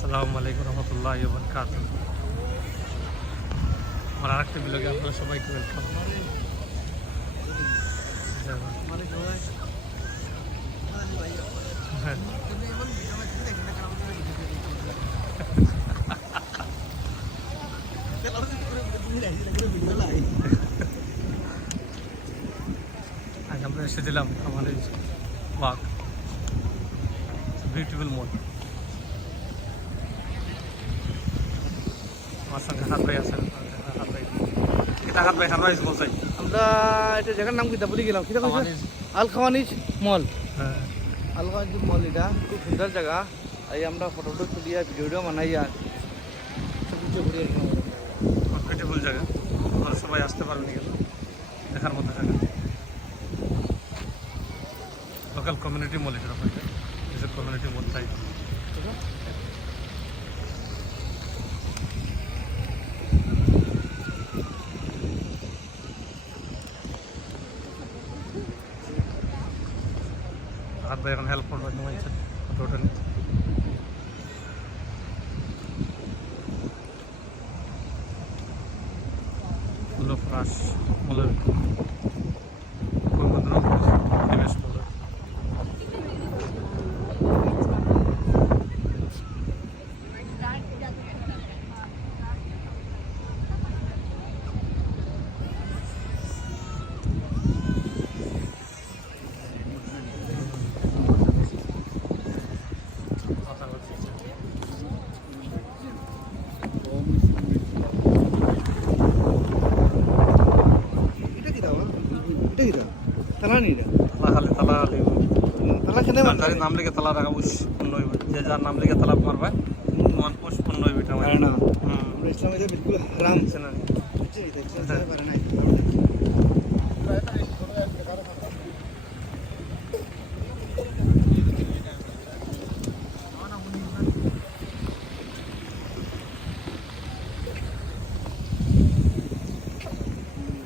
আসসালামু আলাইকুম রহমতুল্লাহি ওয়া বারাকাতুহু। আমার আরেকটা ব্লগে আপনারা সবাইকে ওয়েলকাম। আজ আমরা এসেছিলাম আমাদের ওয়াক বিউটিফুল মল। আমার সঙ্গে হাত ভাই আছেন। হাত ভাই হাত ভাই বলছে আমরা এটা জায়গার নাম কিতা ভুলে গেলাম কিতা কইছে আল খাওয়ানিজ মল। হ্যাঁ, আল খাওয়ানিজ মল এটা খুব সুন্দর জায়গা। এই আমরা ফটো তুলিয়া ভিডিও বানাইয়া সব কিছু করি বিউটিফুল জায়গা। আপনারা সবাই আসতে পারবেন এখানে, দেখার মতো জায়গা। লোকাল কমিউনিটি মল এটা নিজের কমিউনিটি মল তাই। হাত ভাই এখন হেল্প করবেন ফটোটা নিতে। ফ্রাস মলের পরিবেশ মলের নাম লিখে তালা রাখা পূর্ণ হইবে। যে যার নাম লিখে তালা মারবে মন পোষ পূর্ণ হইবে। এটা না আমরা ইসলামে বিলকুল হারাম না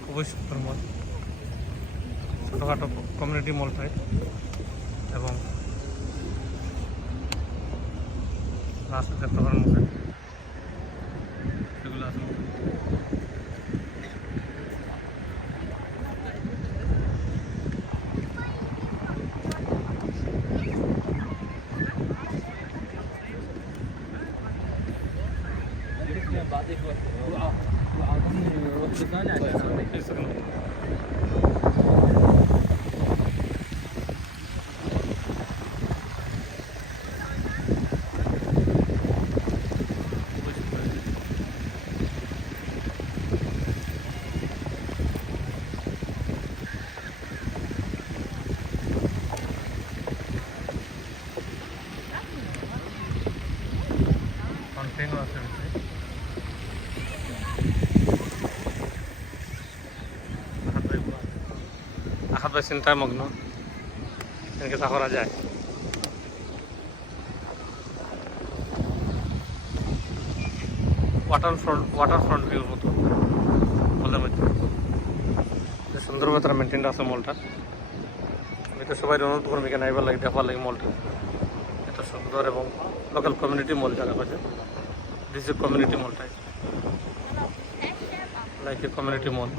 খুবই সুন্দর মল, ছোটোখাটো কমিউনিটি মলটাই এবং রাস্তা দেখতে পারেন মুখে এগুলো আছে। কন্টেইনার আছে হাত ভাই চিন্তায় মগ্ন, এখানে তা করা যায়। ওয়াটার ফ্রন্ট ভিউর মতো মলের মধ্যে সুন্দরভাবে তারা মেনটেন আছে মলটা। আমি তো সবাই অনুরোধ করবো এখানে আইবার লাগে, দেখবার লাগে মলটা এত সুন্দর এবং লোকাল কমিউনিটি মল জায়গা পাচ্ছে। দিস ইজ কমিউনিটি মলটাই লাইক এ কমিউনিটি মল।